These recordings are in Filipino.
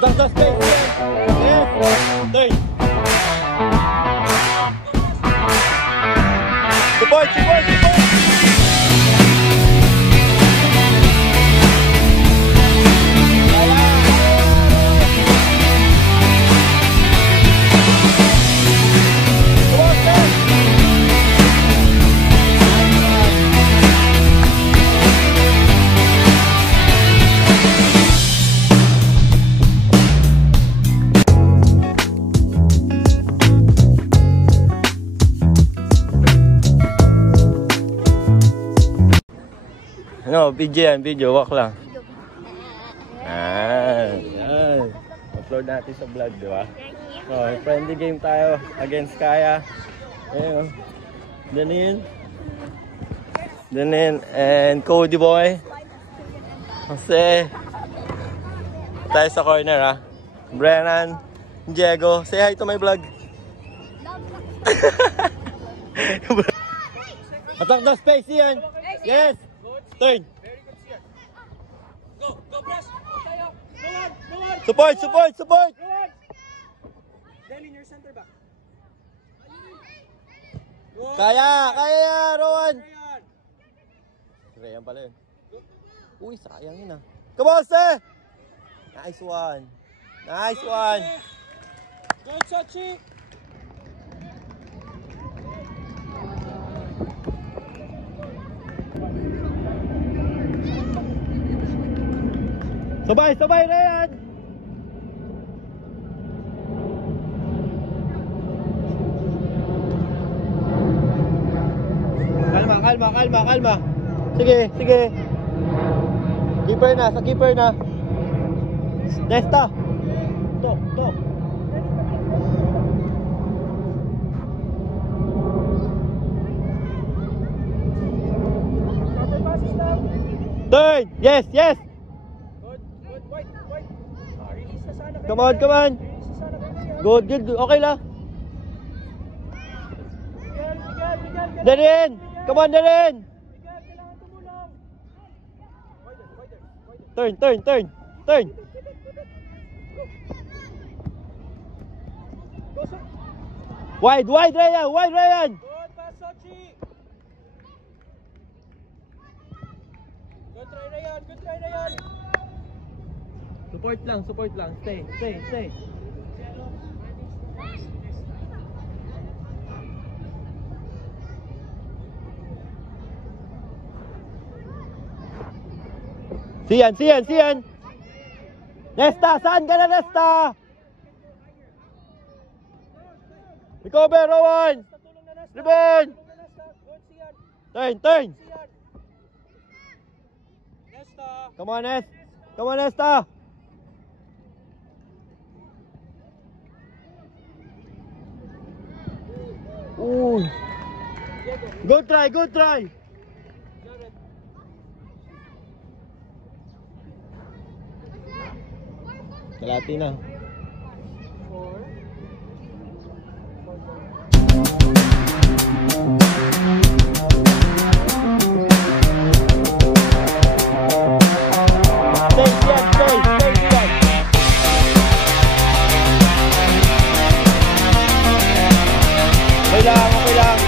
Attack the space. Yes. Turn. Support, support, support. Ano, video yan, video, walk lang. Yan. Upload natin sa vlog, di ba? Oh, friendly game tayo against Kaya. Ayun. Danin and Cody Boy. Jose. Tayo sa corner, ha. Brennan, Diego. Say hi to my vlog. Attack the space, Ian. Yes. Turn. Go, press. Go on. Support, support, support. Then in your center back. Kaya, Rowan. Rayan pala yun. Uy, sayang yun ah. Come on, sir. Nice one. Nice one. Go, Sachi. Sabay, Rayan. Kalma. Sige. Keeper na. Nesta. To. Turn. Yes. Good. Wait. Release na sana. Come on. Good. Okay lang. Miguel. Darin. Come on, Darin. Miguel, kailangan tumulong. Turn. Wide, Ryan. Good pass, Sachi. Good try, Ryan. Support lang. Stay. Sian. Nesta, saan ka na, Nesta? Recover, Rowan. Rebound. Turn. Come on, Nesta. Ooh. Good try. Kalati na. Okay lang.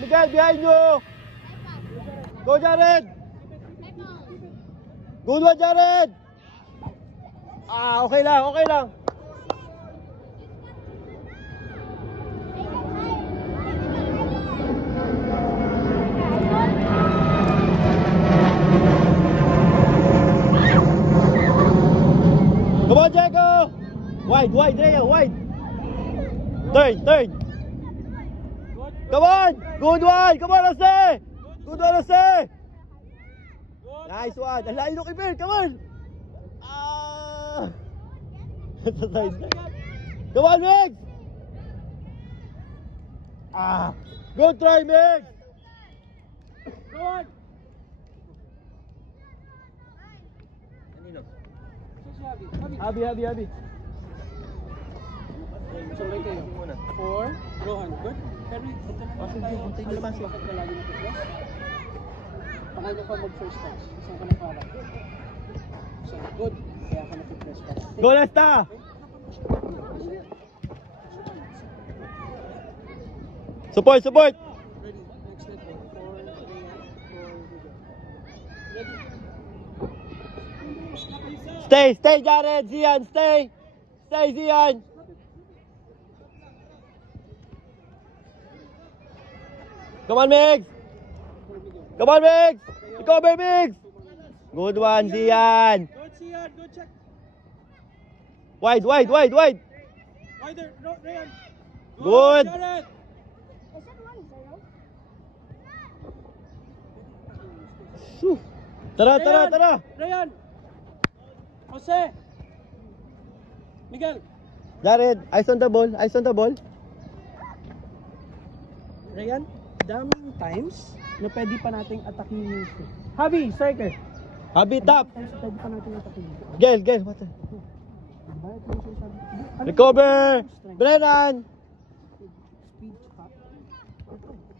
Miguel, behind you! Go, Jared! Good one, Jared! Okay lang, okay lang. Come on, Diego! Wide, Rhea, wide! Third! Come on! Good one! Come on, Jose! Good one, Jose! Nice one! Ang layo ng kipir! Come on! Sa side. Come on, Migs! Good try, Migs! Go on. Abi. Sabay kayo. 4. Rohan, good. Pero ito na tayo. Alam mo bakit ka lagi nag-press? Pakanya pa mag-first touch. Saan ka na para? So, good. Kaya ka nag-press para. Go, Lesta! Support! Ready. Next net. 4. Ready. Stay, Jared! Zian, stay! Stay, Zian! Come on, Migs! Recover, Migs! Good one, Zian! Good, Sian. Good check. Wide! Wider. No, Ryan. Good. Jared. Tara! Ryan. Jose. Miguel. Jared, eyes on the ball. Ryan, daming times na pwede pa nating atakin yung shoot. Javi, striker. Habi, top! Times na pwede pa nating atakin. Gel, what the? Diba? Ito yung sinasabi ko. Ano Recover! yung strength? Brennan! Speed, pa.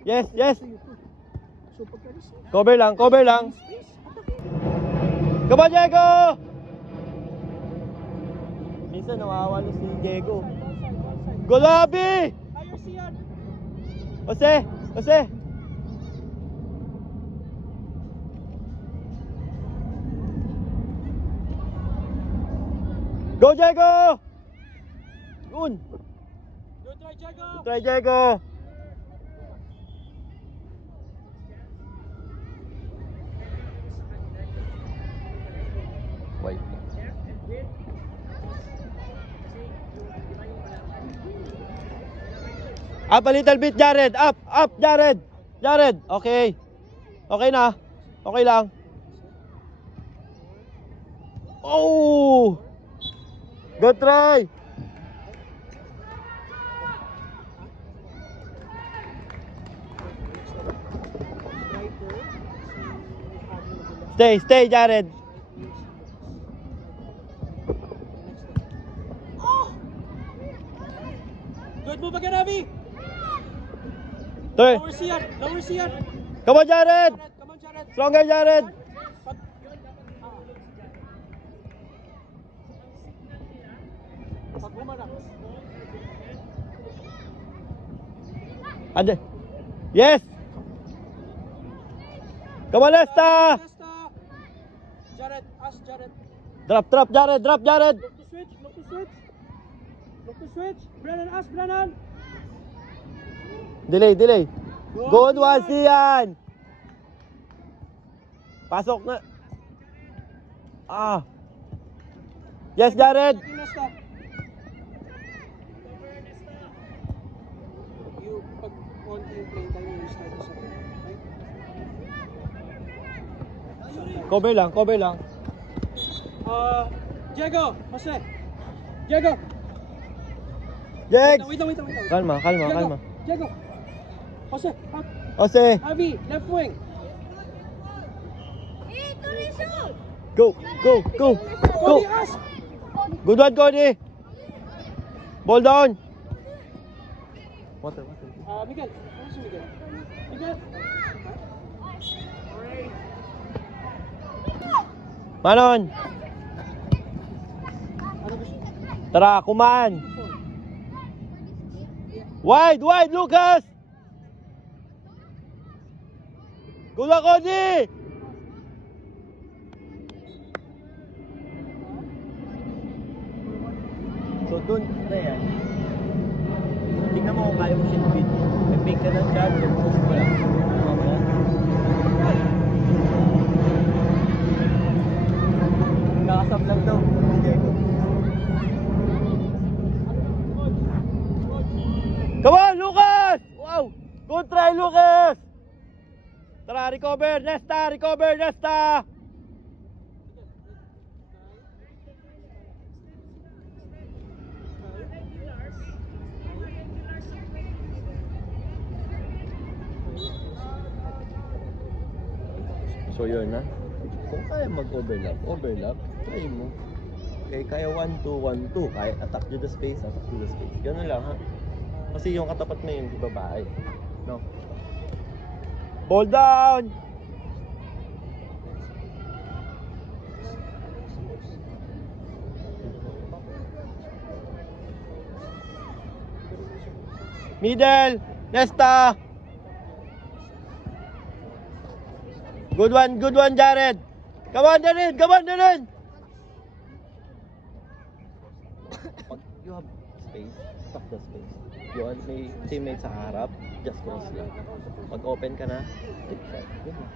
Yes! So pagka-receive, Cover lang! space, atakin. Come on, Diego! Minsan nawawalo si Diego. Outside. Golabi! Higher Sian. Jose! Go, Diego! Good! Good try, Jago. Try, Diego! Wait. Up a little bit, Jared! Up, Jared! Okay. Okay na. Okay lang. Oh! Good try! Stay, Jared. Good move again, Avi. Third. Lower Sian. Come on, Jared! Come on, Jared. Stronger, Jared! Pag bumanak. Ande. Yes! Come on, Lesta! Jared, ask Jared. Drop, Jared! Look to switch. Brennan, ask Brennan. Delay. Good one, Sian! Pasok na. Yes, Jared! You, pag konti yung play time, you start to set. Right? Cover lang. Diego, Jose. Diego. Jegs! Wait lang. Kalma. Diego. Jose, up. Jose! Avi, left wing. Go! Cody, ask. Good one, Cody! Ball down! Water. Miguel. Ano si Miguel? Miguel. Manon! Ano gusto? Tara, kumaan! Wide, Lucas! Good one, Cody! So, dun na yan. Tingnan mo kung kaya mo siya i-beat. May fake ka ng shot, so post mo lang. Mamaya. Nakasap lang daw. Come on, Lucas! Wow! Good try, Lucas! Tara, recover! Nesta! Recover, Nesta! So yun na. Kung kaya mag-overlap, overlap, try mo. Okay, kaya 1-2, 1-2. Kaya attack to the space, attack to the space. Ganun lang ha. Kasi yung katapat mo yun, di babae. No? Ball down! Middle! Nesta! Good one, Jared! Come on, Darin! Come on, Darin! Pag you have space, stop the space. Yun, may teammate sa harap, just cross lang. Pag open ka na, take shot. Yun lang.